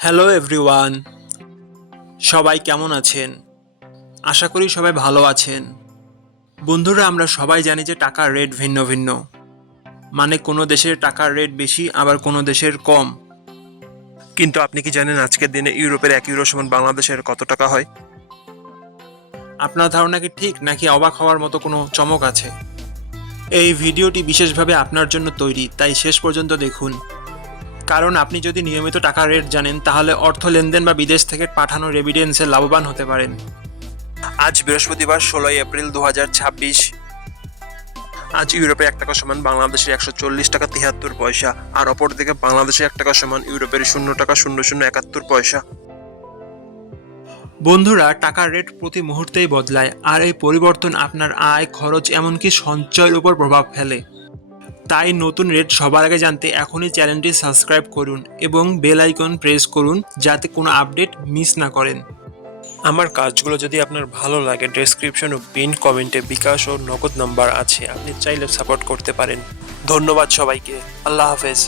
Hello everyone, সবাই কেমন আছেন? আশা করি সবাই ভালো আছেন। বন্ধুরা, আমরা সবাই জানি যে টাকার রেট ভিন্ন ভিন্ন। মানে কোনো দেশের টাকার রেট বেশি, আবার কোনো দেশের কম। কিন্তু আপনি কি জানেন আজকের দিনে ইউরোপের 1 ইউরো সমান বাংলাদেশের কত টাকা হয়? আপনার ধারণা কি ঠিক, নাকি অবাক হওয়ার মতো কোনো চমক আছে? এই ভিডিওটি বিশেষভাবে আপনার জন্য তৈরি, তাই শেষ পর্যন্ত দেখুন। কারণ আপনি যদি নিয়মিত টাকার রেট জানেন, তাহলে অর্থ লেনদেন বা বিদেশ থেকে পাঠানো রেমিটেন্সে লাভবান হতে পারেন। আজ বৃহস্পতিবার 16 এপ্রিল 2026। আজ ইউরোপে 1 টাকা সমান বাংলাদেশের 140 টাকা 73 পয়সা, আর অপরদিকে বাংলাদেশে 1 টাকা সমান ইউরোপের 0 টাকা 0071 পয়সা। বন্ধুরা, টাকার রেট প্রতি মুহূর্তেই বদলায়, আর এই পরিবর্তন আপনার আয়, খরচ, এমনকি সঞ্চয়ের উপর প্রভাব ফেলে। তাই নতুন রেট সবার আগে জানতে এখনই চ্যানেলটি সাবস্ক্রাইব করুন এবং বেল আইকন প্রেস করুন, যাতে কোনো আপডেট মিস না করেন। আমার কাজগুলো যদি আপনার ভালো লাগে, ডেসক্রিপশন ও পিন কমেন্টে বিকাশ ও নগদ নাম্বার আছে, আপনি চাইলে সাপোর্ট করতে পারেন। ধন্যবাদ সবাইকে। আল্লাহ হাফেজ।